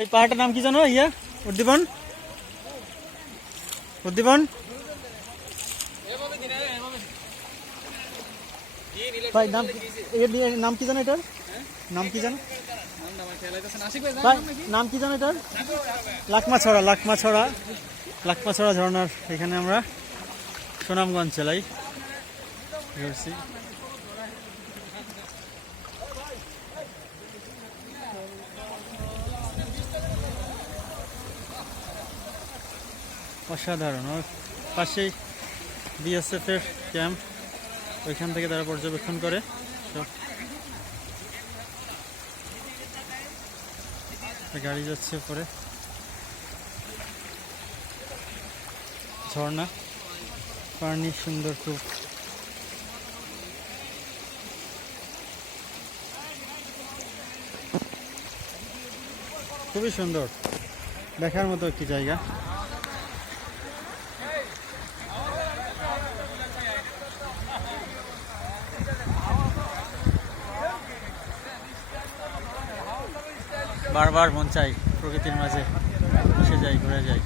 এই পাহাড়টার নাম কি জানো ইয়া? উদ্দীপন? উদ্দীপন? ভাই, নাম নাম কি জানো এটার? নাম কি জানো? নাম কি জানো এটার? লাকমাছড়া লাকমাছড়া লাকমাছড়া ঝর্ণার এখানে আমরা সুনামগঞ্জ জেলায় ঘুরছি। অসাধারণ। ওর পাশেই বিএসএফ এর ক্যাম্প। ওইখান থেকে তারা পর্যবেক্ষণ করে। গাড়ি যাচ্ছে পরে ঝর্ণা। পানি সুন্দর খুব। খুবই সুন্দর। দেখার মতো একটি জায়গা। বারবার মন চাই প্রকৃতির মাঝে বসে যাই ঘুরে যাই।